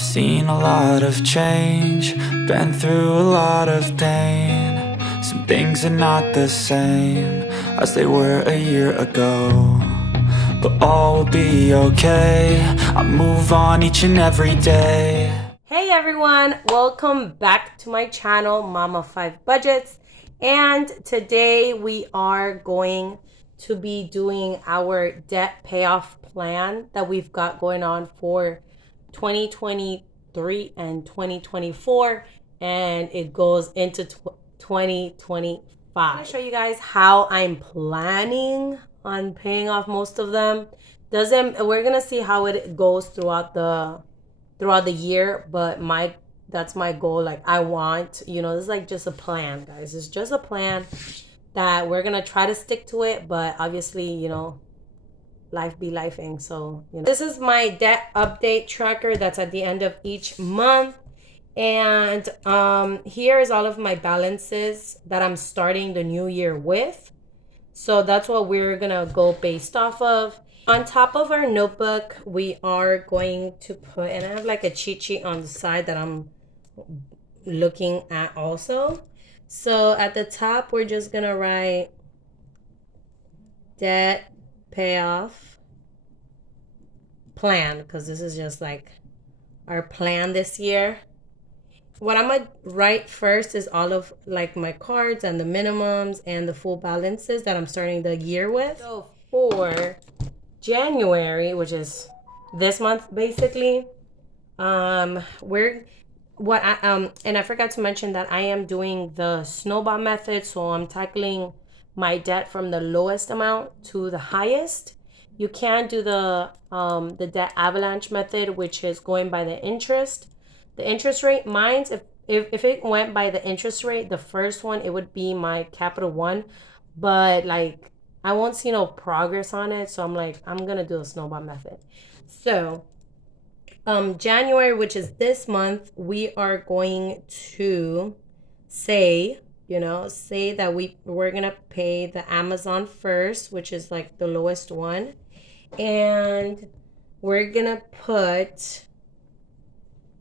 I've seen a lot of change, been through a lot of pain. Some things are not the same as they were a year ago, but all will be okay. I move on each and every day. Hey everyone, welcome back to my channel, MomOfFiveBudgets. And today we are going to be doing our debt payoff plan that we've got going on for 2023 and 2024, and it goes into 2025. I'm going to show you guys how I'm planning on paying off most of them. We're going to see how it goes throughout the year, but that's my goal. Like, I want, this is like just a plan, guys. It's just a plan that we're gonna try to stick to it, but obviously, life be lifing. So this is my debt update tracker that's at the end of each month, and here is all of my balances that I'm starting the new year with. So that's what we're gonna go based off of. On top of our notebook, we are going to put, and I have like a cheat sheet on the side that I'm looking at also. So at the top, we're just going to write debt payoff plan, because this is just like our plan this year. What I'm going to write first is all of like my cards and the minimums and the full balances that I'm starting the year with. So for January, which is this month basically, and I forgot to mention that I am doing the snowball method, so I'm tackling my debt from the lowest amount to the highest. You can do the debt avalanche method, which is going by the interest rate. Mine's, if it went by the interest rate, the first one, it would be my Capital One, but like I won't see no progress on it, so I'm like, I'm gonna do a snowball method. So January, which is this month, we are going to say that we're gonna pay the Amazon first, which is like the lowest one, and we're gonna put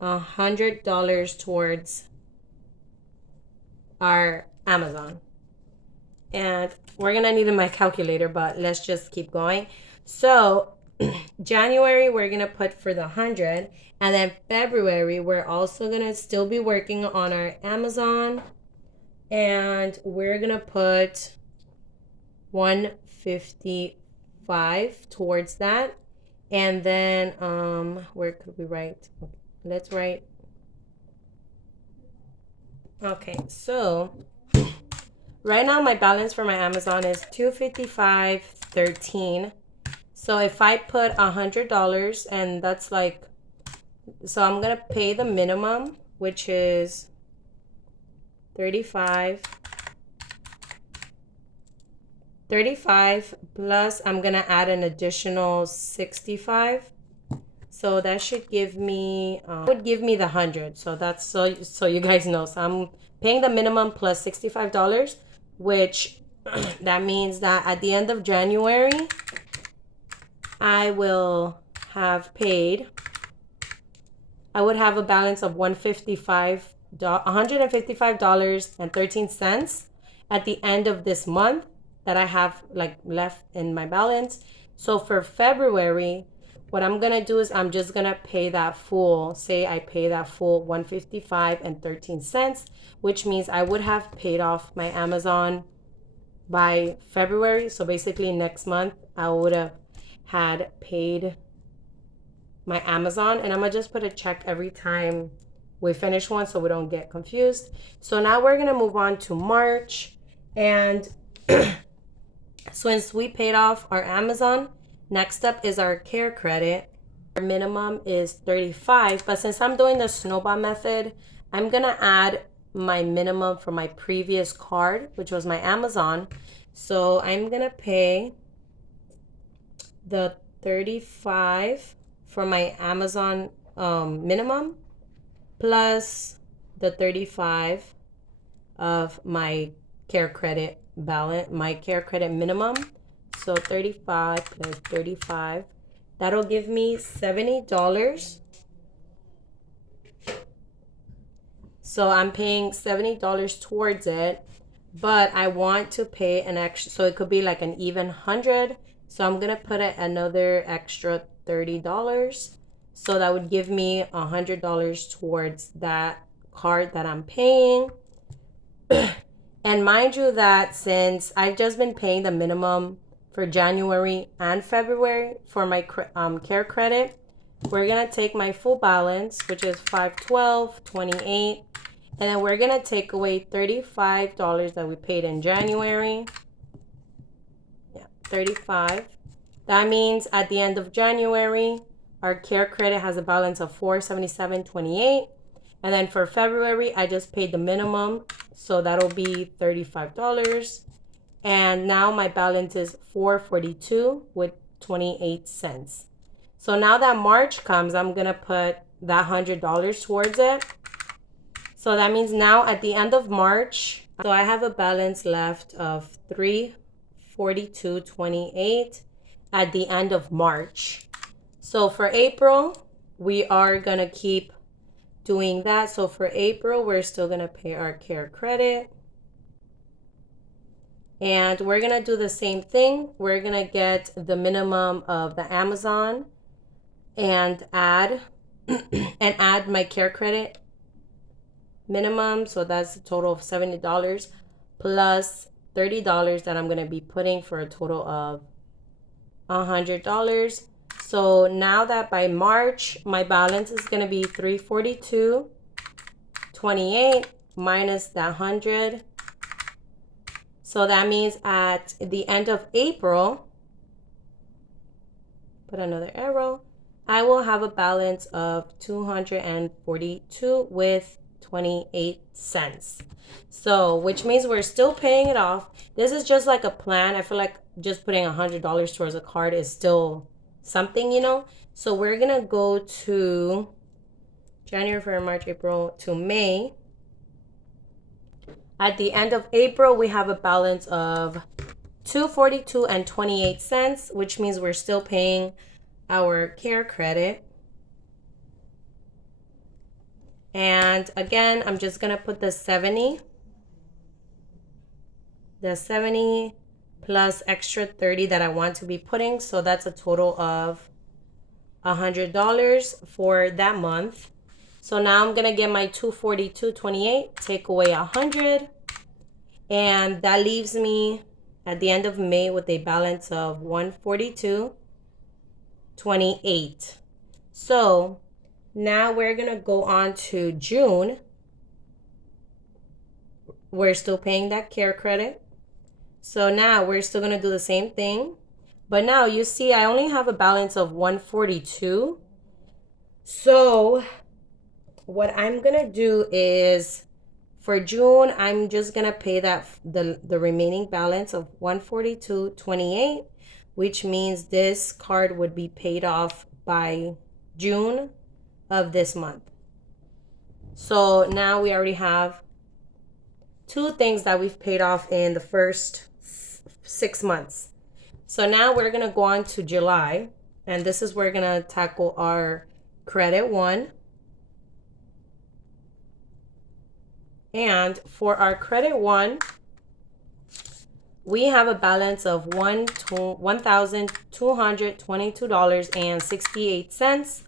$100 towards our Amazon. And we're gonna need my calculator, but let's just keep going. So January, we're gonna put for the 100, and then February, we're also gonna still be working on our Amazon, and we're gonna put 155 towards that. And then where could we write? Let's write. Okay, so right now my balance for my Amazon is $255.13. So if I put $100, and that's like, so I'm gonna pay the minimum, which is 35 plus I'm gonna add an additional 65. So that should give me would give me the 100. So that's so you guys know. So I'm paying the minimum plus $65, which that means that at the end of January, I would have a balance of $155.13 at the end of this month that I have like left in my balance. So for February, what I'm gonna do is I'm just gonna pay that full, say I pay that full $155.13, which means I would have paid off my Amazon by February. So basically next month I would have had paid my Amazon, and I'm gonna just put a check every time we finish one so we don't get confused. So now we're gonna move on to March, and since we paid off our Amazon, next up is our care credit. Our minimum is 35, but since I'm doing the snowball method, I'm gonna add my minimum for my previous card, which was my Amazon. So I'm gonna pay the 35 for my Amazon minimum plus the 35 of my care credit balance, my care credit minimum. So 35 plus 35, that'll give me $70. So I'm paying $70 towards it, but I want to pay an extra, so it could be like an even 100. So I'm gonna put another extra $30. So that would give me $100 towards that card that I'm paying. And mind you that since I've just been paying the minimum for January and February for my care credit, we're gonna take my full balance, which is $512.28, and then we're gonna take away $35 that we paid in January. Yeah, $35. That means at the end of January, our care credit has a balance of $477.28. And then for February, I just paid the minimum, so that'll be $35. And now my balance is $442.28. So now that March comes, I'm gonna put that $100 towards it. So that means now at the end of March, so I have a balance left of $342.28 at the end of March. So for April, we are gonna keep doing that. So for April, we're still gonna pay our care credit. And we're gonna do the same thing. We're gonna get the minimum of the Amazon and add my care credit minimum. So that's a total of $70 plus $30 that I'm gonna be putting for a total of $100. So now that by March, my balance is gonna be $342.28 minus that 100. So that means at the end of April, put another arrow, I will have a balance of $242.28. So, which means we're still paying it off. This is just like a plan. I feel like just putting $100 towards a card is still something, you know. So we're gonna go to January, February, March, April to May. At the end of April, we have a balance of $242.28, which means we're still paying our care credit. And again, I'm just gonna put the 70 plus extra 30 that I want to be putting. So that's a total of $100 for that month. So now I'm gonna get my $242.28, take away 100, and that leaves me at the end of May with a balance of $142.28. So now we're gonna go on to June. We're still paying that care credit. So now we're still gonna do the same thing. But now you see I only have a balance of $142. So what I'm gonna do is for June, I'm just gonna pay that the remaining balance of $142.28, which means this card would be paid off by June of this month. So now we already have two things that we've paid off in the first 6 months. So now we're gonna go on to July, and this is where we're gonna tackle our credit one. And for our credit one, we have a balance of $1,222.68,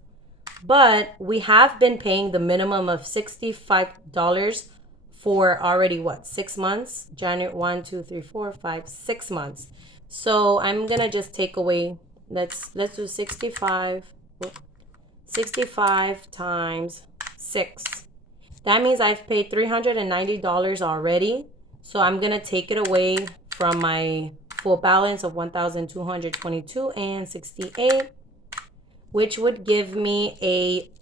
but we have been paying the minimum of $65 for already what, 6 months? January 1, 2, 3, 4, 5, 6 months. So I'm gonna just take away, let's do 65 times 6. That means I've paid $390 already. So I'm gonna take it away from my full balance of $1,222.68, which would give me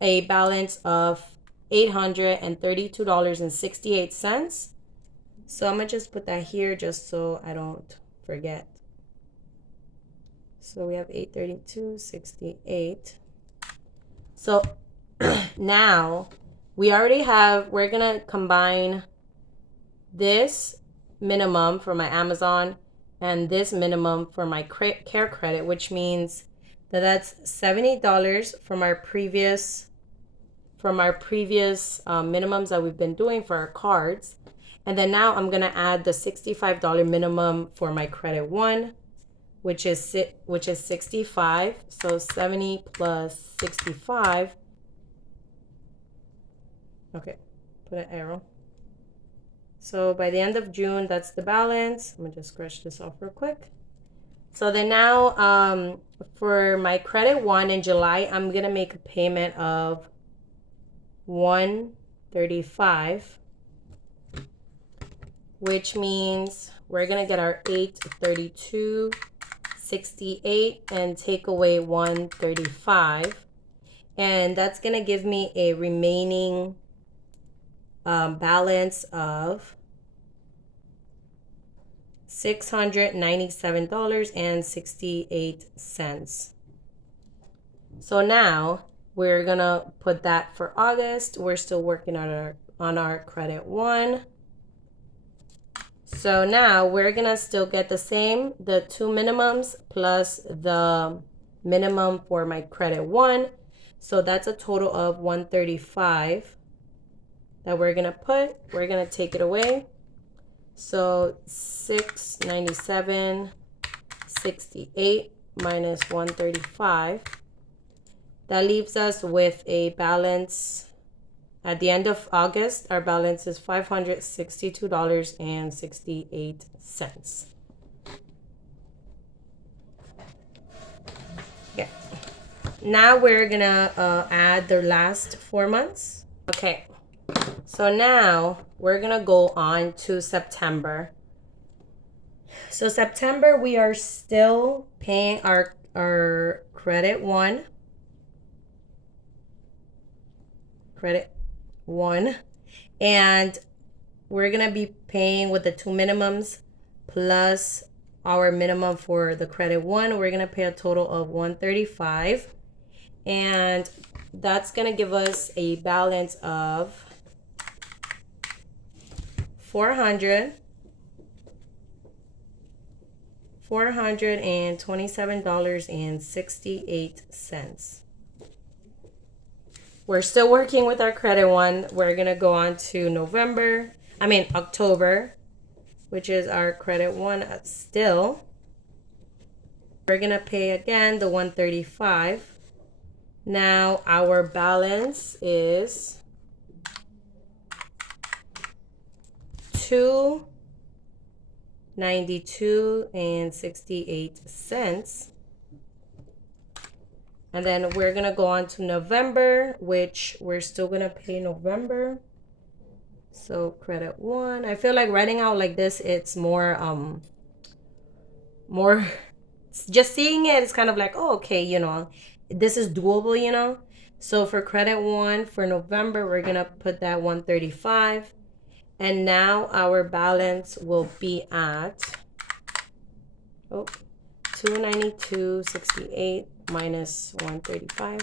a balance of $832.68. So I'm gonna just put that here just so I don't forget. So we have $832.68. So now we're gonna combine this minimum for my Amazon and this minimum for my care credit, which means that that's $70 from from our previous minimums that we've been doing for our cards. And then now I'm gonna add the $65 minimum for my credit one, which is 65. So 70 plus 65. Okay, put an arrow. So by the end of June, that's the balance. I'm gonna just scratch this off real quick. So then now for my credit one in July, I'm gonna make a payment of $135, which means we're gonna get our $832.68 and take away $135, and that's gonna give me a remaining balance of $697.68. So now we're gonna put that for August. We're still working on our credit one. So now we're gonna still get the same, the two minimums plus the minimum for my credit one. So that's a total of $135 that we're gonna put. We're gonna take it away. So $697.68 minus $135. That leaves us with a balance at the end of August. Our balance is $562.68. Okay. Now we're gonna add the last 4 months. Okay. So now we're gonna go on to September. So September, we are still paying our credit one. And we're gonna be paying with the two minimums plus our minimum for the credit one. We're gonna pay a total of $135, and that's gonna give us a balance of $427.68. We're still working with our credit one. We're gonna go on to October, which is our credit one still. We're gonna pay again the $135. Now our balance is $292.68. And then we're gonna go on to November, which we're still gonna pay November. So credit one. I feel like writing out like this, it's more just seeing it, it's kind of like, oh, okay, this is doable, So for credit one for November, we're gonna put that $135. And now our balance will be at $292.68 minus $135.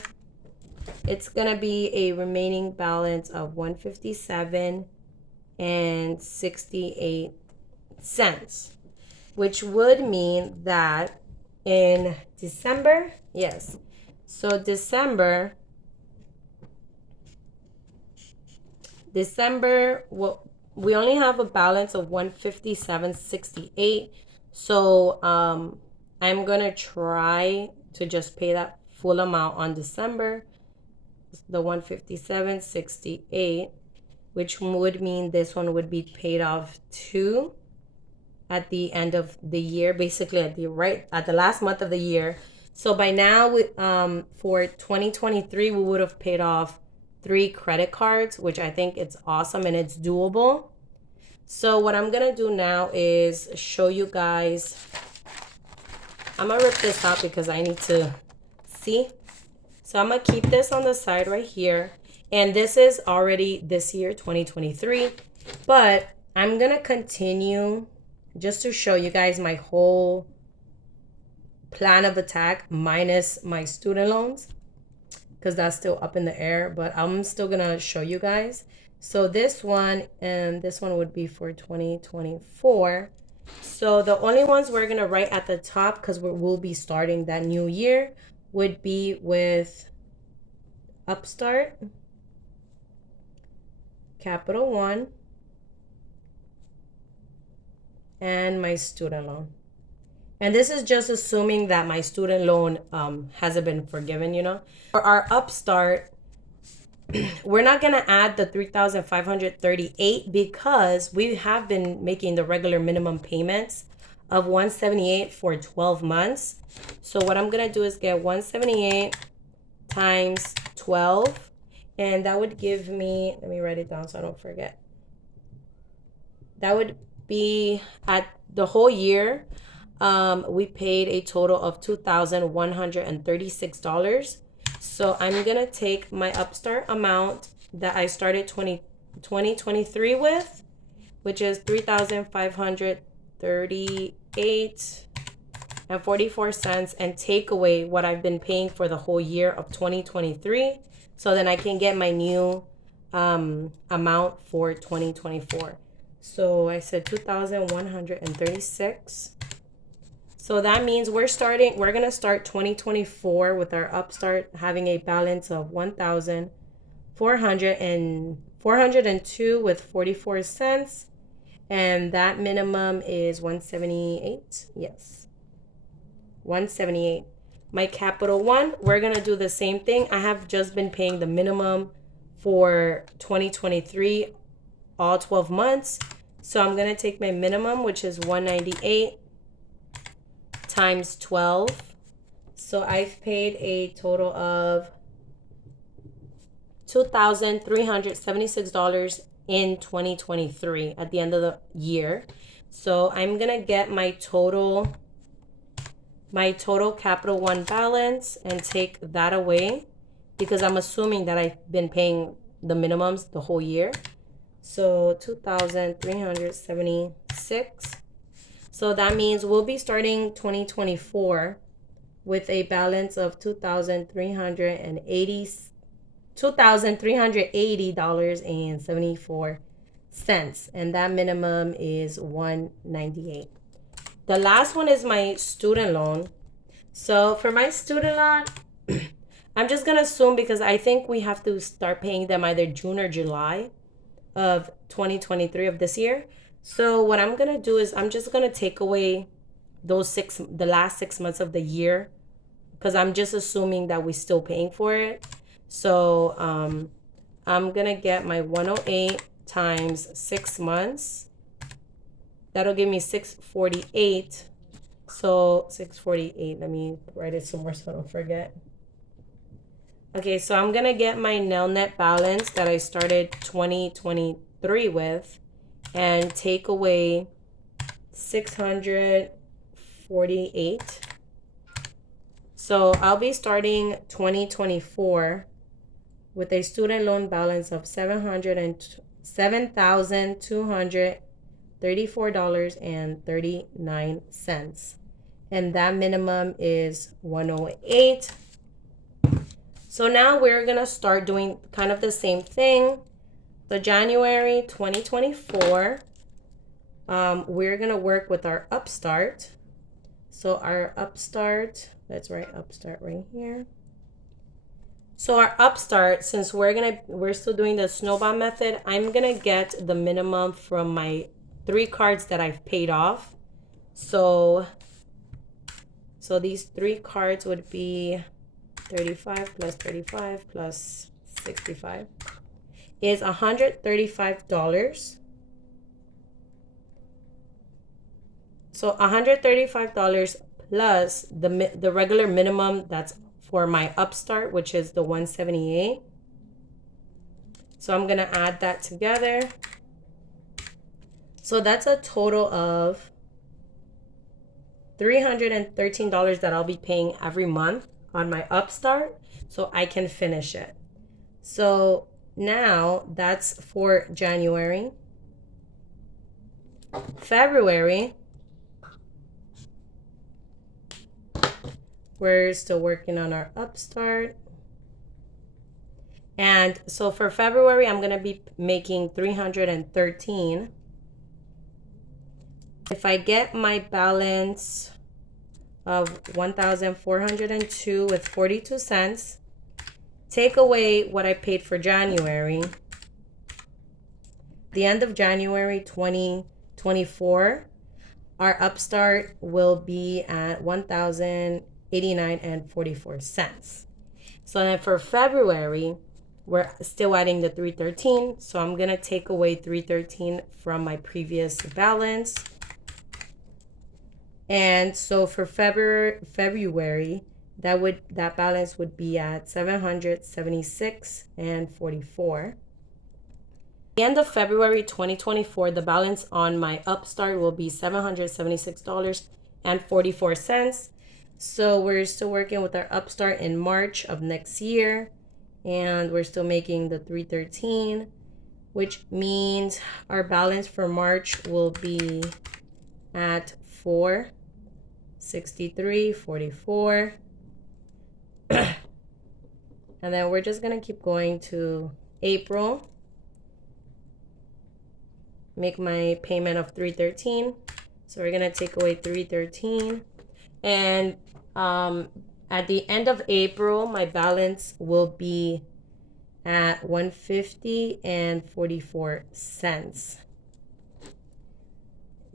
It's gonna be a remaining balance of $157.68, which would mean that in December, yes. So December, well, we only have a balance of $157.68. So I'm gonna try to just pay that full amount on December, the $157.68, which would mean this one would be paid off too at the end of the year, basically at the last month of the year. So by now, for 2023, we would have paid off 3 credit cards, which I think it's awesome and it's doable. So what I'm gonna do now is show you guys. I'm gonna rip this out because I need to see. So I'm gonna keep this on the side right here. And this is already this year, 2023. But I'm gonna continue just to show you guys my whole plan of attack minus my student loans, because that's still up in the air, but I'm still gonna show you guys. So this one and this one would be for 2024. So the only ones we're gonna write at the top, because we'll be starting that new year, would be with Upstart, Capital One, and my student loan. And this is just assuming that my student loan hasn't been forgiven, you know. For our Upstart, we're not going to add the $3,538 because we have been making the regular minimum payments of $178 for 12 months. So what I'm going to do is get $178 times 12, and that would give me, let me write it down so I don't forget. That would be at the whole year. We paid a total of $2,136. So I'm gonna take my Upstart amount that I started 2023 with, which is $3,538.44, and take away what I've been paying for the whole year of 2023. So then I can get my new amount for 2024. So I said 2,136. So that means we're gonna start 2024 with our Upstart having a balance of $1,402 with 44 cents. And that minimum is 178. Yes. 178. My Capital One, we're gonna do the same thing. I have just been paying the minimum for 2023, all 12 months. So I'm gonna take my minimum, which is 198 times 12. So I've paid a total of $2,376 in 2023 at the end of the year. So I'm gonna get my total Capital One balance and take that away because I'm assuming that I've been paying the minimums the whole year. So 2,376. So that means we'll be starting 2024 with a balance of $2,380.74, and that minimum is 198. The last one is my student loan. So for my student loan, I'm just gonna assume because I think we have to start paying them either June or July of 2023 of this year. So what I'm gonna do is I'm just gonna take away the last 6 months of the year because I'm just assuming that we're still paying for it. So I'm gonna get my 108 times 6 months. That'll give me 648. So 648. Let me write it somewhere so I don't forget. Okay, so I'm gonna get my net balance that I started 2023 with and take away 648. So I'll be starting 2024 with a student loan balance of $7,234.39. And that minimum is 108. So now we're gonna start doing kind of the same thing. So January 2024, we're gonna work with our Upstart. So our Upstart, let's write Upstart right here. So our Upstart, since we're still doing the snowball method, I'm gonna get the minimum from my 3 cards that I've paid off. So these 3 cards would be 35 plus 35 plus 65 is $135. So $135 plus the regular minimum that's for my Upstart, which is the 178. So I'm gonna add that together. So that's a total of $313 that I'll be paying every month on my Upstart so I can finish it. So now that's for January. February, we're still working on our Upstart. And so for February, I'm going to be making $313. If I get my balance of $1,402 with 42 cents, take away what I paid for January, The end of January 2024, our upstart will be at $1,089.44. So then for February, we're still adding the $313. So I'm gonna take away $313 from my previous balance. And so for February, that balance would be at $776.44. The end of February 2024, the balance on my upstart will be $776.44. So we're still working with our upstart in March of next year, and we're still making the $313, which means our balance for March will be at $463.44. And then we're just gonna keep going to April. Make my payment of $313. So we're gonna take away $313, and at the end of April, my balance will be at $150.44.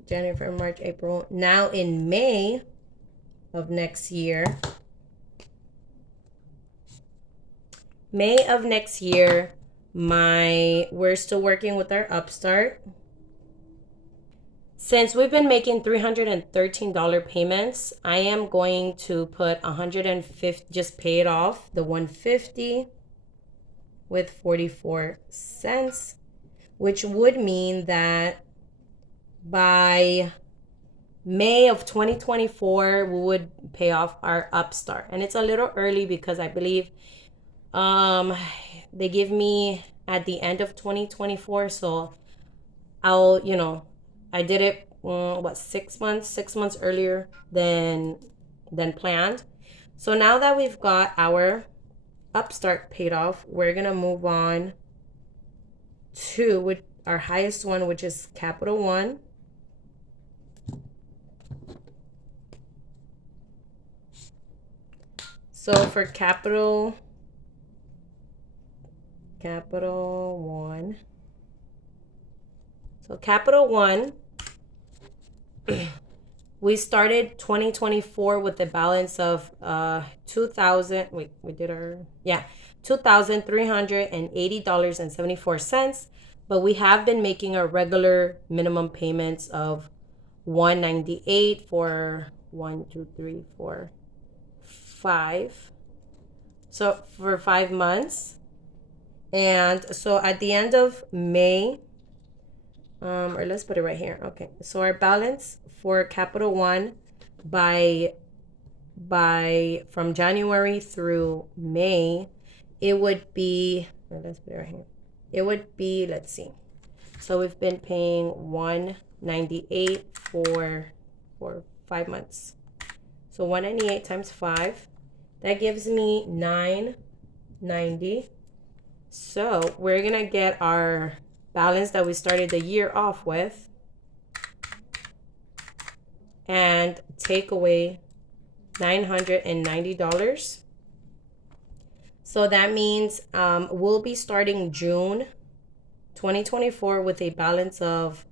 January, February, March, April. Now in May of next year, we're still working with our upstart. Since we've been making $313 payments, I am going to put $150, just pay it off, the $150 with 44 cents, which would mean that by May of 2024, we would pay off our upstart. And it's a little early because I believe they give me at the end of 2024, so I'll, I did it 6 months earlier than planned. So now that we've got our upstart paid off, we're gonna move on to with our highest one, which is Capital One. So for Capital One. So Capital One, we started 2024 with a balance of $2,380.74, but we have been making our regular minimum payments of $198 for 5. So for 5 months. And so at the end of May, or let's put it right here. Okay, so our balance for Capital One from January through May, it would be, or let's put it right here. It would be, let's see. So we've been paying $198 for 5 months. So 198 times 5, that gives me $990. So we're gonna get our balance that we started the year off with and take away $990. So that means we'll be starting June 2024 with a balance of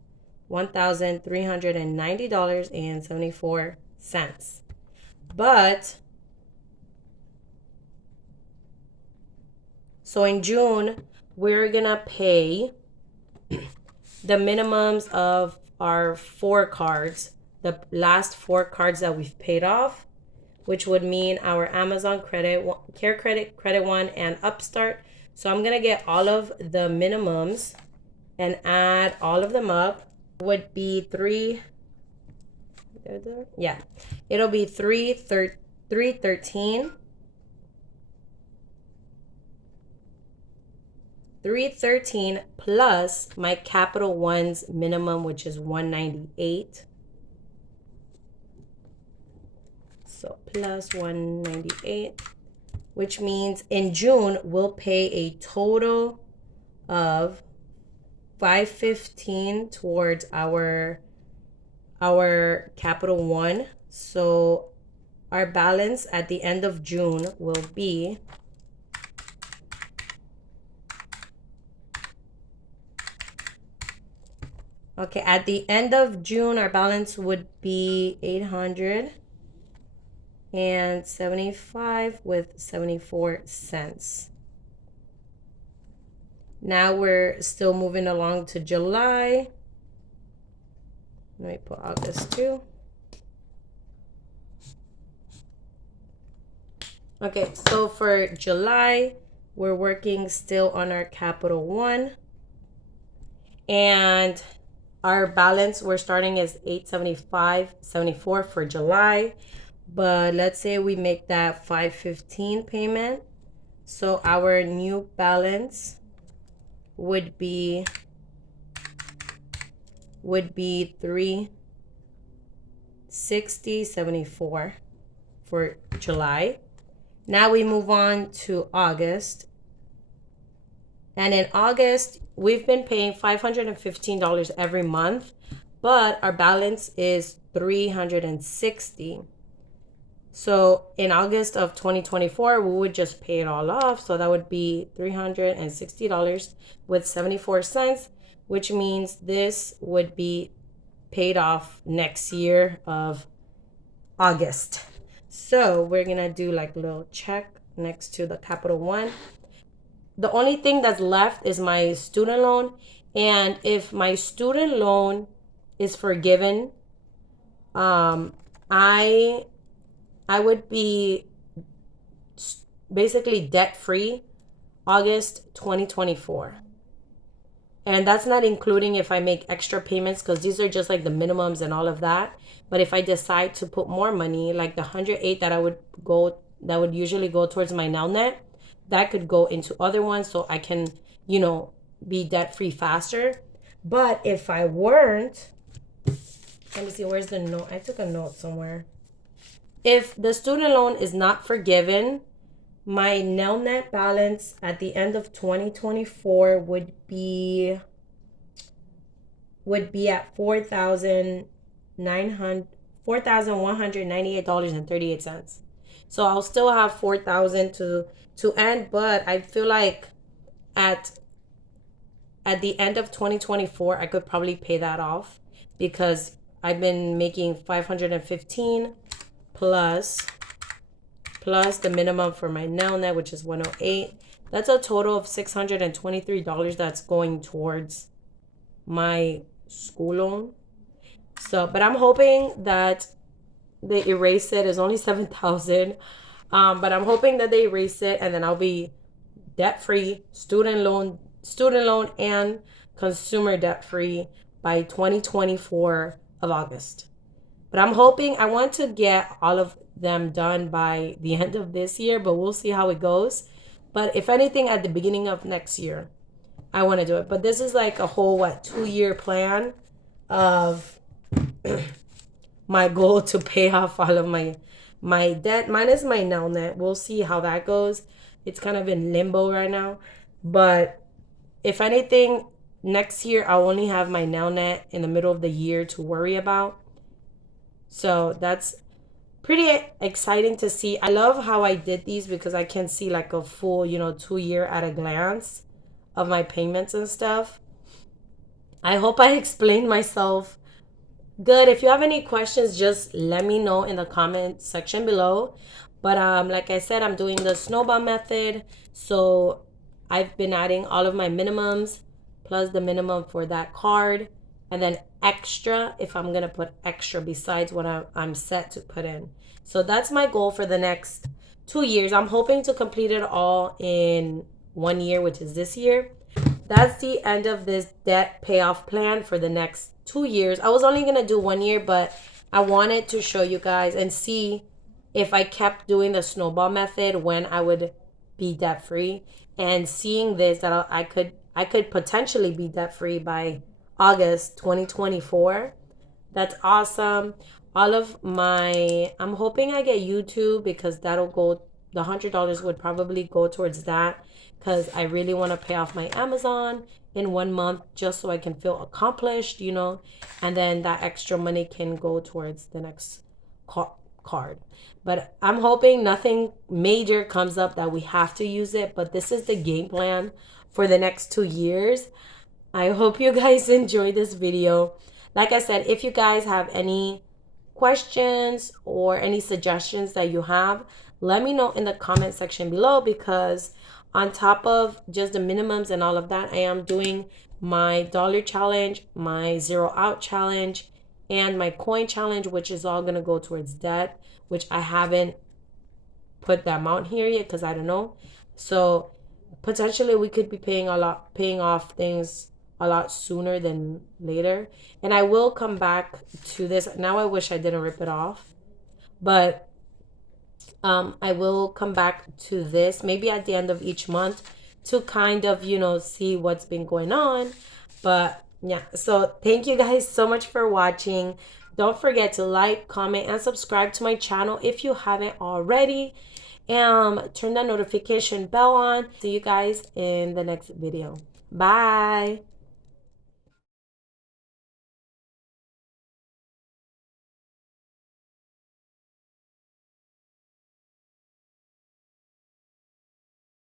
$1,390.74. But so in June, we're gonna pay the minimums of our 4 cards, the last 4 cards that we've paid off, which would mean our Amazon credit, Care Credit, Credit One, and Upstart. So I'm gonna get all of the minimums and add all of them up. Would be it'll be 313 plus my Capital One's minimum, which is 198. So plus 198, which means in June we'll pay a total of $515 towards our Capital One. So our balance at the end of June will be Okay, at the end of June, our balance would be 875 with 74 cents. Now we're still moving along to July. Let me put August too. Okay, so for July, we're working still on our Capital One. And our balance we're starting is 875.74 for July. But let's say we make that 515 payment. So our new balance would be 360.74 for July. Now we move on to August. And in August, we've been paying $515 every month, but our balance is $360. So in August of 2024, we would just pay it all off. So that would be $360 with 74 cents, which means this would be paid off next year of August. So we're gonna do like a little check next to the Capital One. The only thing that's left is my student loan. And if my student loan is forgiven, I would be basically debt-free August 2024. And that's not including if I make extra payments, because these are just like the minimums and all of that. But if I decide to put more money, like the 108 that would usually go towards my now net, that could go into other ones so I can, be debt-free faster. But if I weren't, let me see, where's the note? I took a note somewhere. If the student loan is not forgiven, my now net balance at the end of 2024 would be at $4,198.38. So I'll still have $4,000 to end, but I feel like at the end of 2024 I could probably pay that off, because I've been making $515 plus the minimum for my now net, which is 108. That's a total of $623 that's going towards my school loan. So, but I'm hoping that they erase it. It's only $7,000, but I'm hoping that they erase it, and then I'll be debt free, student loan, and consumer debt free by 2024 of August. But I'm hoping, I want to get all of them done by the end of this year, but we'll see how it goes. But if anything, at the beginning of next year, I want to do it. But this is like a whole 2-year plan of my goal to pay off all of my debt minus my now net. We'll see how that goes. It's kind of in limbo right now. But if anything, next year I'll only have my now net in the middle of the year to worry about. So that's pretty exciting to see. I love how I did these, because I can see like a full 2-year at a glance of my payments and stuff. I hope I explained myself good. If you have any questions, just let me know in the comment section below. But like I said, I'm doing the snowball method. So I've been adding all of my minimums plus the minimum for that card, and then extra if I'm gonna put extra besides what I'm set to put in. So that's my goal for the next 2 years. I'm hoping to complete it all in 1 year, which is this year. That's the end of this debt payoff plan for the next 2 years. I was only gonna do 1 year, but I wanted to show you guys and see if I kept doing the snowball method when I would be debt free, and seeing this, that I could potentially be debt free by August 2024. That's awesome. All of I'm hoping I get YouTube, because that'll go, the $100 would probably go towards that, because I really want to pay off my Amazon in 1 month, just so I can feel accomplished, and then that extra money can go towards the next card. But I'm hoping nothing major comes up that we have to use it, but this is the game plan for the next 2 years. I hope you guys enjoyed this video. Like I said, if you guys have any questions or any suggestions that you have, let me know in the comment section below, because on top of just the minimums and all of that, I am doing my dollar challenge, my zero out challenge, and my coin challenge, which is all going to go towards debt, which I haven't put the amount here yet because I don't know. So potentially we could be paying off things a lot sooner than later. And I will come back to this. Now I wish I didn't rip it off, but I will come back to this maybe at the end of each month to kind of, see what's been going on. But yeah, so thank you guys so much for watching. Don't forget to like, comment, and subscribe to my channel if you haven't already. Turn that notification bell on. See you guys in the next video. Bye.